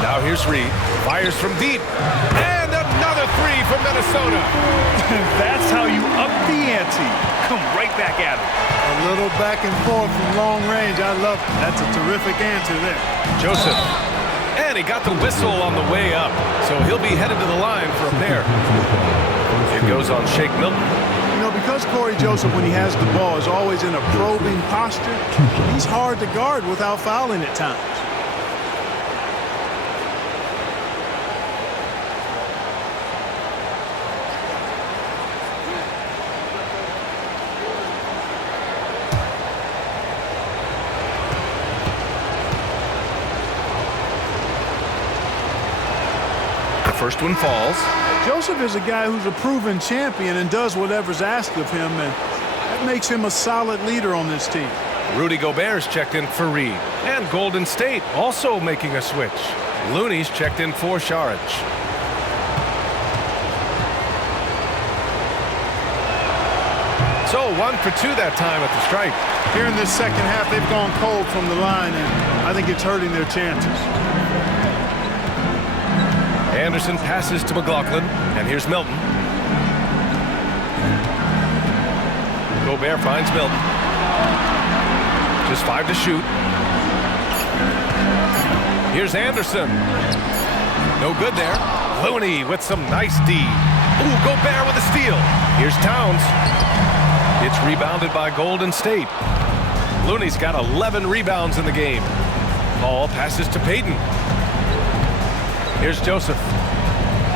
Now here's Reed. Fires from deep. And another 3 from Minnesota. That's how you up the ante. Come right back at him. A little back and forth from long range. I love it. That's a terrific answer there. Joseph. And he got the whistle on the way up. So he'll be headed to the line for a pair. It goes on Shake Milton. You know, because Corey Joseph, when he has the ball, is always in a probing posture, he's hard to guard without fouling at times. First one falls. Joseph is a guy who's a proven champion and does whatever's asked of him, and that makes him a solid leader on this team. Rudy Gobert's checked in for Reed. And Golden State also making a switch. Looney's checked in for Šarić. So 1 for 2 that time at the stripe. Here in this second half, they've gone cold from the line, and I think it's hurting their chances. Anderson passes to McLaughlin, and here's Milton. Gobert finds Milton. Just 5 to shoot. Here's Anderson. No good there. Looney with some nice D. Ooh, Gobert with a steal. Here's Towns. It's rebounded by Golden State. Looney's got 11 rebounds in the game. Paul passes to Payton. Here's Joseph.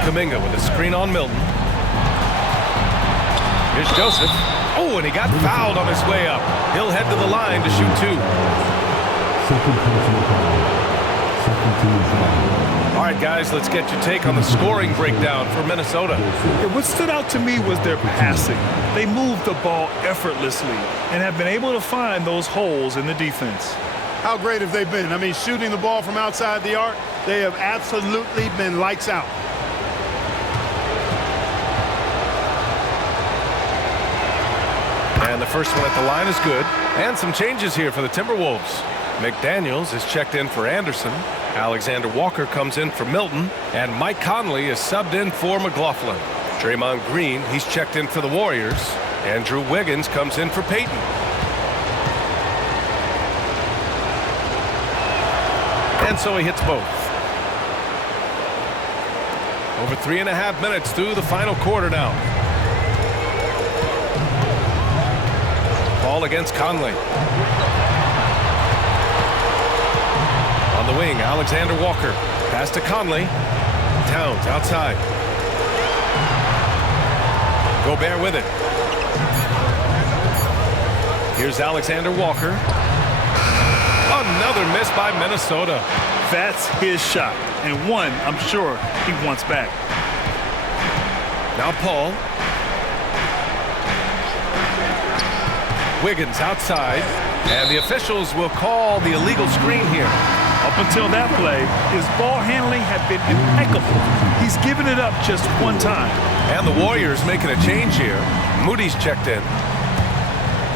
Kuminga with a screen on Milton. Here's Joseph. Oh, and he got fouled on his way up. He'll head to the line to shoot 2. All right, guys, let's get your take on the scoring breakdown for Minnesota. What stood out to me was their passing. They moved the ball effortlessly and have been able to find those holes in the defense. How great have they been? I mean, shooting the ball from outside the arc, they have absolutely been lights out. And the first one at the line is good. And some changes here for the Timberwolves. McDaniels is checked in for Anderson. Alexander Walker comes in for Milton. And Mike Conley is subbed in for McLaughlin. Draymond Green, he's checked in for the Warriors. Andrew Wiggins comes in for Payton. And so he hits both. Over 3.5 minutes through the final quarter now. Ball against Conley. On the wing, Alexander Walker. Pass to Conley. Towns outside. Gobert with it. Here's Alexander Walker. Another miss by Minnesota. That's his shot, and one I'm sure he wants back. Now Paul. Wiggins outside, and the officials will call the illegal screen here. Up until that play, his ball handling had been impeccable. He's given it up just one time. And the Warriors making a change here. Moody's checked in.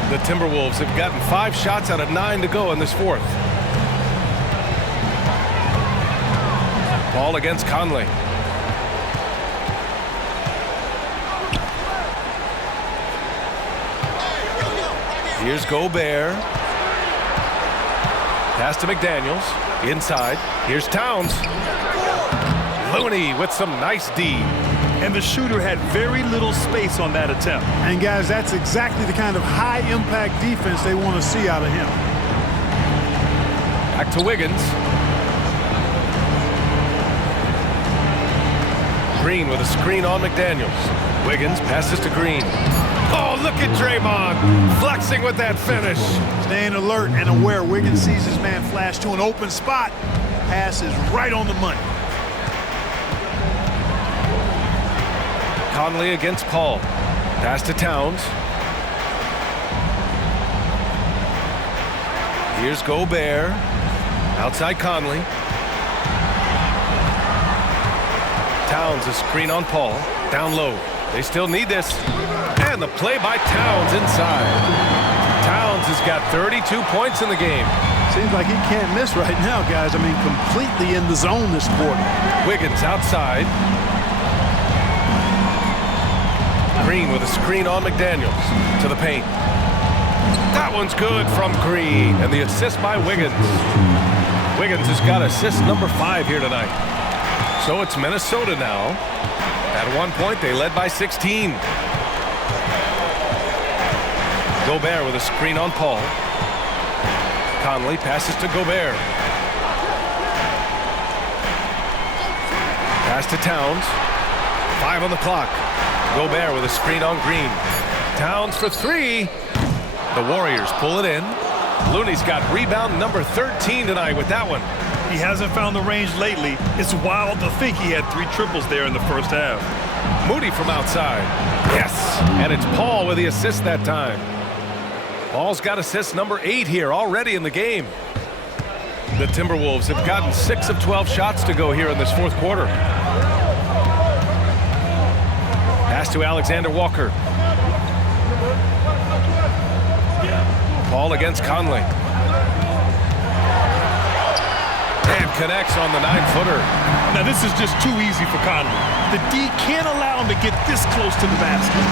The Timberwolves have gotten 5 shots out of 9 to go in this fourth. Ball against Conley. Here's Gobert. Pass to McDaniels. Inside. Here's Towns. Looney with some nice D. And the shooter had very little space on that attempt. And guys, that's exactly the kind of high-impact defense they want to see out of him. Back to Wiggins. Green with a screen on McDaniels. Wiggins passes to Green. Oh, look at Draymond flexing with that finish. Staying alert and aware. Wiggins sees his man flash to an open spot. Pass is right on the money. Conley against Paul. Pass to Towns. Here's Gobert. Outside Conley. Towns a screen on Paul. Down low. They still need this. And the play by Towns inside. Towns has got 32 points in the game. Seems like he can't miss right now, guys. I mean, completely in the zone this quarter. Wiggins outside. Green with a screen on McDaniels. To the paint. That one's good from Green. And the assist by Wiggins. Wiggins has got assist number 5 here tonight. So it's Minnesota now. At one point, they led by 16. Gobert with a screen on Paul. Conley passes to Gobert. Pass to Towns. 5 on the clock. Gobert with a screen on Green. Towns for 3. The Warriors pull it in. Looney's got rebound number 13 tonight with that one. He hasn't found the range lately. It's wild to think he had 3 triples there in the first half. Moody from outside. Yes, and it's Paul with the assist that time. Paul's got assist number 8 here already in the game. The Timberwolves have gotten 6 of 12 shots to go here in this fourth quarter. Pass to Alexander Walker. Paul against Conley. And connects on the 9-footer. Now this is just too easy for Conley. The D can't allow him to get this close to the basket.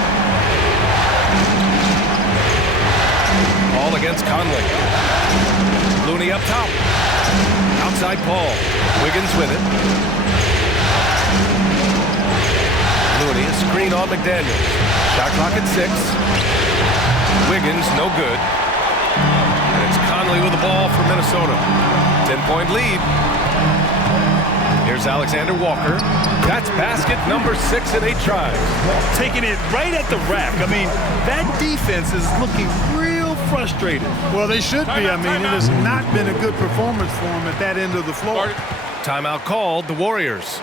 Paul against Conley. Looney up top. Outside Paul. Wiggins with it. Looney, a screen on McDaniels. Shot clock at 6. Wiggins, no good. And it's Conley with the ball for Minnesota. 10-point lead. Here's Alexander Walker. That's basket number 6 in 8 tries. Taking it right at the rack. I mean, that defense is looking real frustrated. Well, they should be. I mean, it has not been a good performance for them at that end of the floor. Timeout called, the Warriors.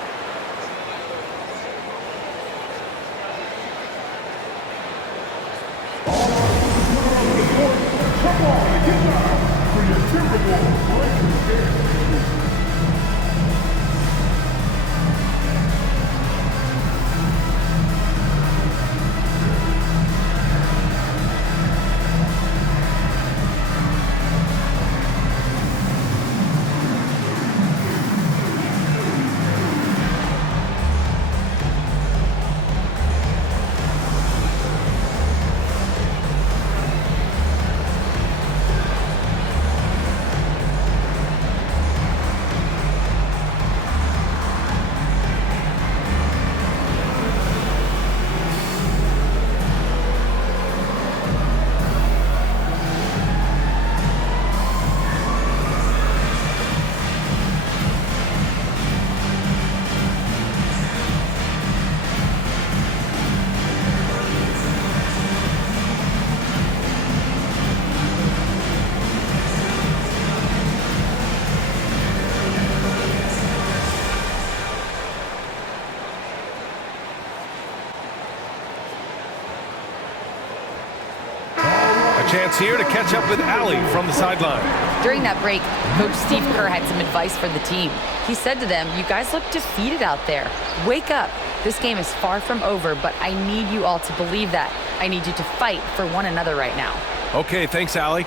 Chance here to catch up with Allie from the sideline. During that break, Coach Steve Kerr had some advice for the team. He said to them, "You guys look defeated out there. Wake up. This game is far from over, but I need you all to believe that. I need you to fight for one another right now. Okay, thanks, Allie.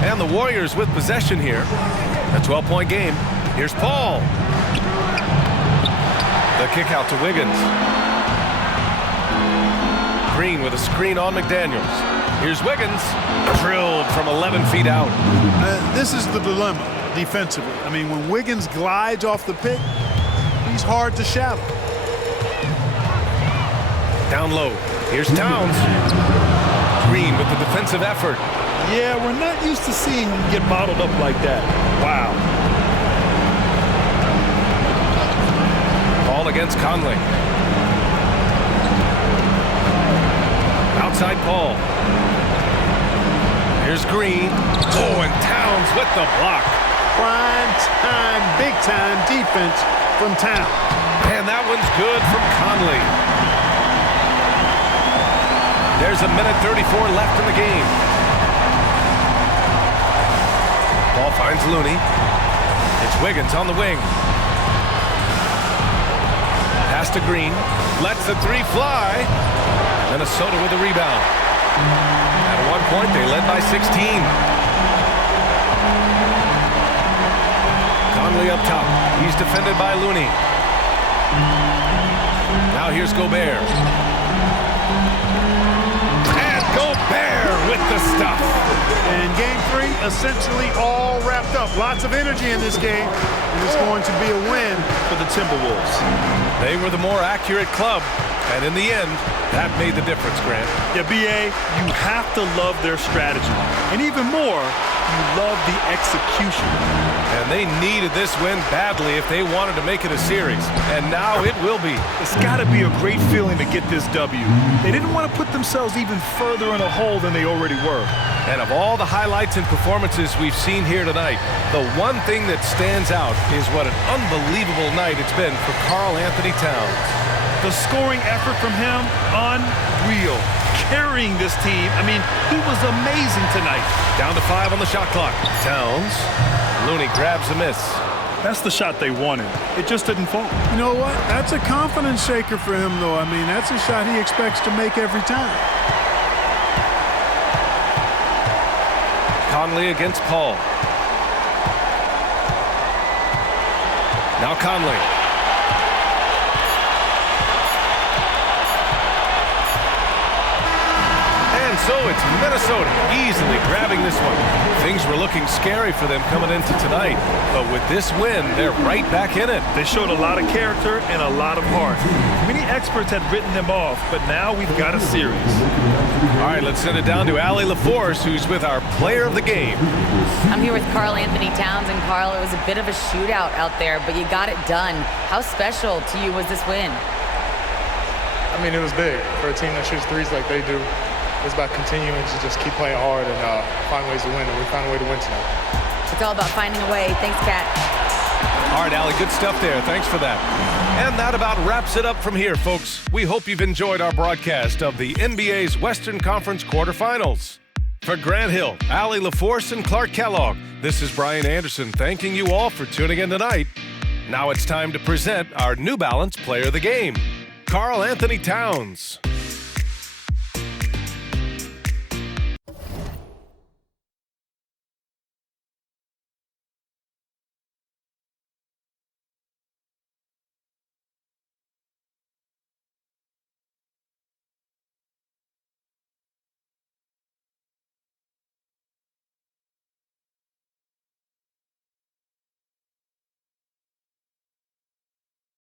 And the Warriors with possession here. A 12-point game. Here's Paul. The kick out to Wiggins. Green with a screen on McDaniels. Here's Wiggins. Drilled from 11 feet out. This is the dilemma defensively. I mean, when Wiggins glides off the pick, he's hard to shadow. Down low. Here's Towns. Green with the defensive effort. Yeah, we're not used to seeing him get bottled up like that. Wow. Ball against Conley. Outside Paul. Here's Green. Oh, and Towns with the block. Prime time, big time defense from Towns. And that one's good from Conley. There's a minute 34 left in the game. Ball finds Looney. It's Wiggins on the wing. Pass to Green. Lets the three fly. Minnesota with the rebound. At one point, they led by 16. Conley up top. He's defended by Looney. Now here's Gobert. And Gobert with the stuff. And game 3 essentially all wrapped up. Lots of energy in this game, and it's going to be a win for the Timberwolves. They were the more accurate club, and in the end, that made the difference, Grant. Yeah, B.A., you have to love their strategy. And even more, you love the execution. And they needed this win badly if they wanted to make it a series. And now it will be. It's got to be a great feeling to get this W. They didn't want to put themselves even further in a hole than they already were. And of all the highlights and performances we've seen here tonight, the one thing that stands out is what an unbelievable night it's been for Karl Anthony Towns. The scoring effort from him, unreal. Carrying this team, I mean, he was amazing tonight. Down to 5 on the shot clock. Towns. Looney grabs a miss. That's the shot they wanted. It just didn't fall. You know what? That's a confidence shaker for him, though. I mean, that's a shot he expects to make every time. Conley against Paul. Now Conley. And so it's Minnesota easily grabbing this one. Things were looking scary for them coming into tonight, but with this win, they're right back in it. They showed a lot of character and a lot of heart. Many experts had written them off, but now we've got a series. All right, let's send it down to Allie LaForce, who's with our player of the game. I'm here with Karl Anthony Towns, and Karl, it was a bit of a shootout out there, but you got it done. How special to you was this win? I mean, it was big for a team that shoots threes like they do. It's about continuing to just keep playing hard and find ways to win, and we found a way to win tonight. It's all about finding a way. Thanks, Kat. All right, Allie, good stuff there. Thanks for that. And that about wraps it up from here, folks. We hope you've enjoyed our broadcast of the NBA's Western Conference quarterfinals. For Grant Hill, Allie LaForce, and Clark Kellogg, this is Brian Anderson thanking you all for tuning in tonight. Now it's time to present our New Balance Player of the Game, Karl Anthony Towns.